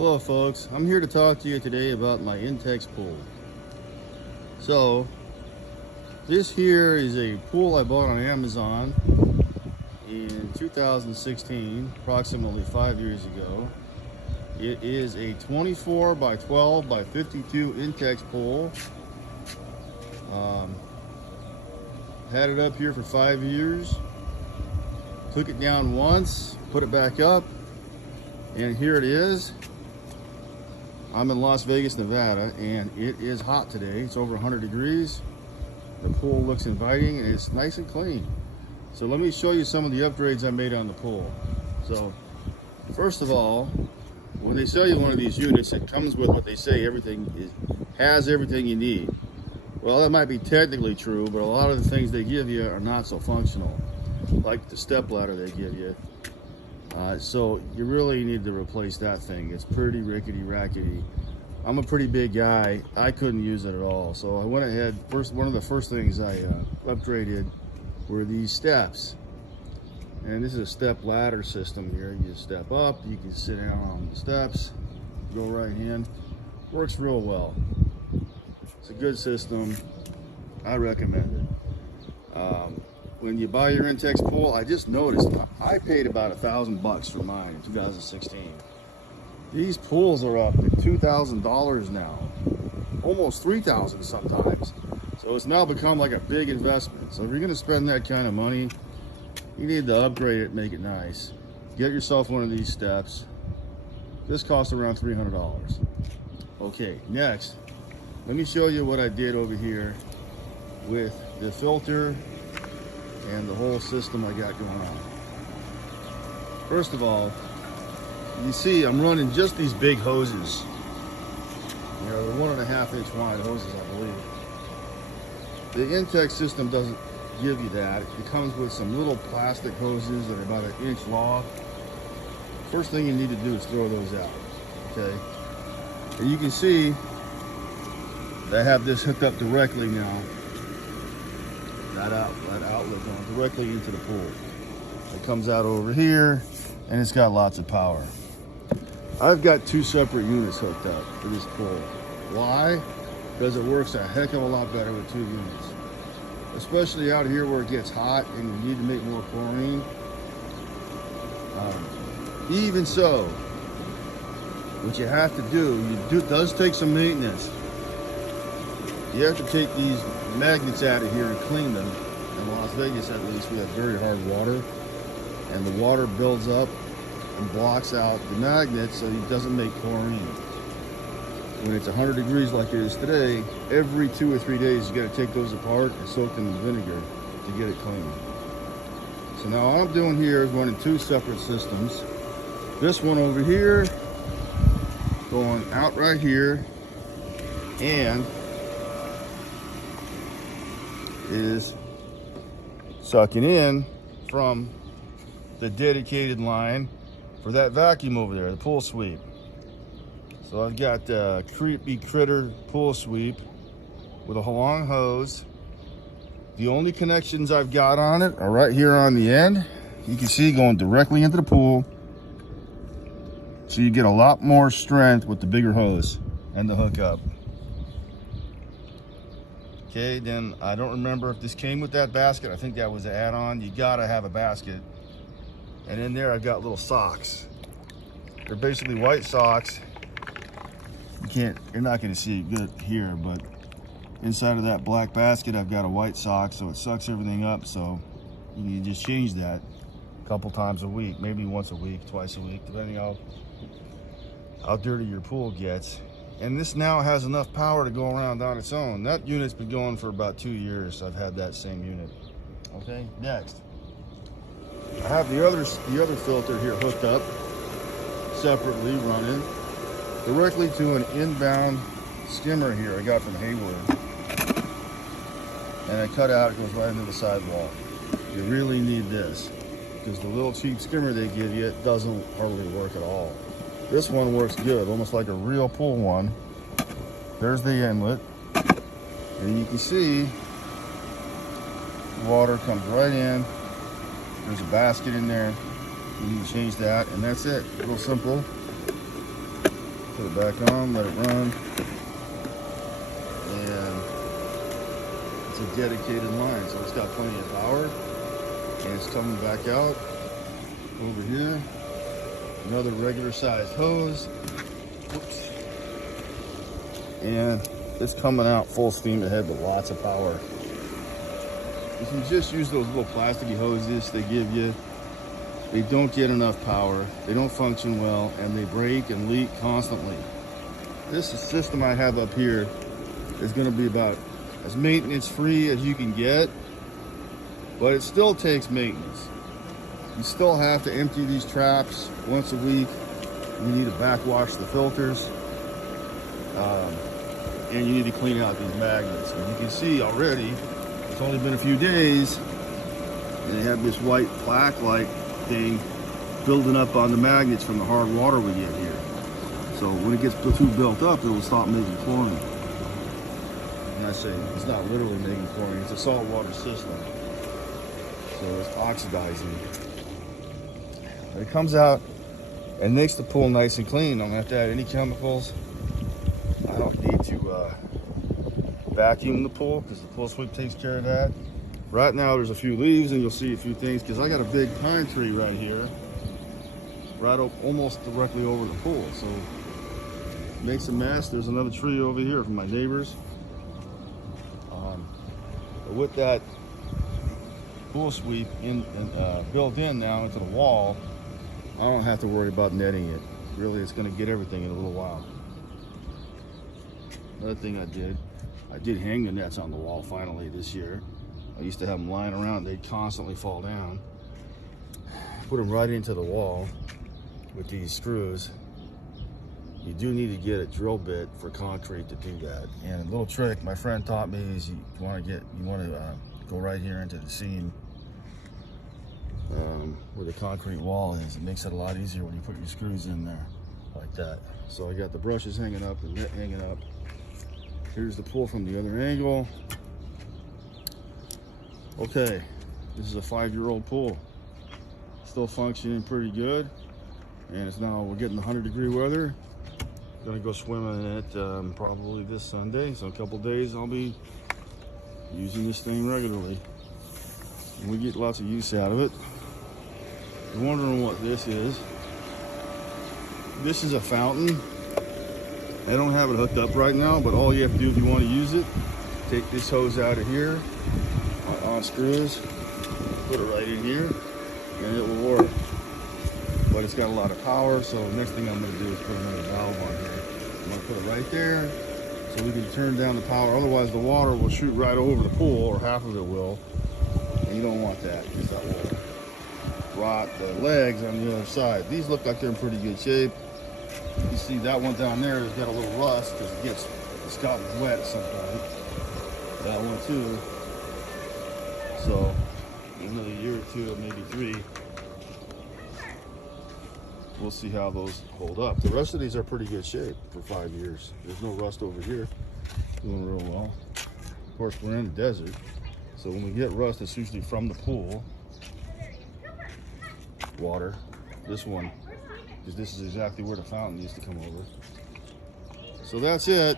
Hello folks, I'm here to talk to you today about my Intex pool. So this here is a pool I bought on Amazon in 2016, approximately 5 years ago. It is a 24 by 12 by 52 Intex pool. Had it up here for 5 years, took it down once, put it back up, and here it is. I'm in Las Vegas, Nevada, and it is hot today. It's over 100 degrees. The pool looks inviting and it's nice and clean. So let me show you some of the upgrades I made on the pool. So first of all, when they sell you one of these units, it comes with what they say has everything you need. Well, that might be technically true, but a lot of the things they give you are not so functional, like the step ladder they give you. So you really need to replace that thing. It's pretty rickety rackety. I'm a pretty big guy. I couldn't use it at all. So I went ahead, one of the first things I upgraded were these steps. And this is a step ladder system here. You step up, you can sit down on the steps, go right in. Works real well. It's a good system. I recommend it. When you buy your Intex pool, I just noticed I paid about $1,000 for mine in 2016. These pools are up to $2,000 now, almost $3,000 sometimes. So it's now become like a big investment. So if you're going to spend that kind of money, you need to upgrade it, make it nice. Get yourself one of these steps. This costs around $300. Okay, next, let me show you what I did over here with the filter and the whole system I got going on. First of all, you see I'm running just these big hoses. You know, the 1.5 inch wide hoses, I believe. The Intex system doesn't give you that. It comes with some little plastic hoses that are about 1 inch long. First thing you need to do is throw those out, okay? And you can see that I have this hooked up directly now. That outlet going directly into the pool. It comes out over here and it's got lots of power. I've got 2 separate units hooked up for this pool. Why? Because it works a heck of a lot better with 2 units. Especially out here where it gets hot and you need to make more chlorine. Even so, what you have to do, does take some maintenance. You have to take these magnets out of here and clean them. In Las Vegas, at least, we have very hard water, and the water builds up and blocks out the magnets so it doesn't make chlorine. When it's 100 degrees like it is today, every 2 or 3 days you got to take those apart and soak them in vinegar to get it clean. So now all I'm doing here is running 2 separate systems. This one over here going out right here, and is sucking in from the dedicated line for that vacuum over there, the pool sweep. So I've got the Creepy Critter pool sweep with a long hose. The only connections I've got on it are right here on the end. You can see going directly into the pool. So you get a lot more strength with the bigger hose and the hookup. Okay, then I don't remember if this came with that basket. I think that was an add-on. You gotta have a basket. And in there I've got little socks. They're basically white socks. You're not gonna see it good here, but inside of that black basket I've got a white sock, so it sucks everything up. So you can just change that a couple times a week, maybe once a week, twice a week, depending on how dirty your pool gets. And this now has enough power to go around on its own. That unit's been going for about 2 years. I've had that same unit. Okay, next. I have the other filter here hooked up separately, running directly to an inbound skimmer here I got from Hayward. And I cut out, it goes right into the sidewall. You really need this, because the little cheap skimmer they give you, it doesn't hardly work at all. This one works good, almost like a real pool one. There's the inlet. And you can see water comes right in. There's a basket in there. You can change that, and that's it. Real simple. Put it back on, let it run. And it's a dedicated line, so it's got plenty of power. And it's coming back out over here. Another regular sized hose. Whoops. And it's coming out full steam ahead with lots of power. If you just use those little plasticky hoses they give you, they don't get enough power, they don't function well, and they break and leak constantly. This system I have up here is going to be about as maintenance free as you can get, but it still takes maintenance. You still have to empty these traps once a week. You need to backwash the filters, and you need to clean out these magnets. And you can see already, it's only been a few days, and they have this white plaque-like thing building up on the magnets from the hard water we get here. So when it gets too built up, it will stop making chlorine. And I say it's not literally making chlorine; it's a saltwater system, so it's oxidizing. But it comes out and makes the pool nice and clean. I don't have to add any chemicals. I don't need to vacuum the pool because the pool sweep takes care of that. Right now there's a few leaves and you'll see a few things because I got a big pine tree right here, almost directly over the pool. So it makes a mess. There's another tree over here from my neighbors. But with that pool sweep built in now into the wall, I don't have to worry about netting it. Really, it's going to get everything in a little while. Another thing I did hang the nets on the wall finally this year. I used to have them lying around, they'd constantly fall down. Put them right into the wall with these screws. You do need to get a drill bit for concrete to do that. And a little trick my friend taught me is you want to go right here into the seam where the concrete wall is. It makes it a lot easier when you put your screws in there like that. So I got the brushes hanging up, the net hanging up. Here's the pool from the other angle. Okay, this is a 5-year-old pool. Still functioning pretty good. And it's now, we're getting 100-degree weather. Gonna go swimming in it probably this Sunday. So in a couple days I'll be using this thing regularly. And we get lots of use out of it. You're wondering what this is. This is a fountain. I don't have it hooked up right now, but all you have to do if you want to use it, take this hose out of here, on screws, put it right in here, and it will work. But it's got a lot of power, so the next thing I'm going to do is put another valve on here. I'm going to put it right there, so we can turn down the power. Otherwise, the water will shoot right over the pool, or half of it will, and you don't want that, because that will rot the legs on the other side. These look like they're in pretty good shape. You see that one down there has got a little rust because it's gotten wet at some point. That one too. So in another year or two, or maybe 3, we'll see how those hold up. The rest of these are pretty good shape for 5 years. There's no rust over here. Doing real well. Of course, we're in the desert, so when we get rust, it's usually from the pool water. This one, because this is exactly where the fountain used to come over. So that's it.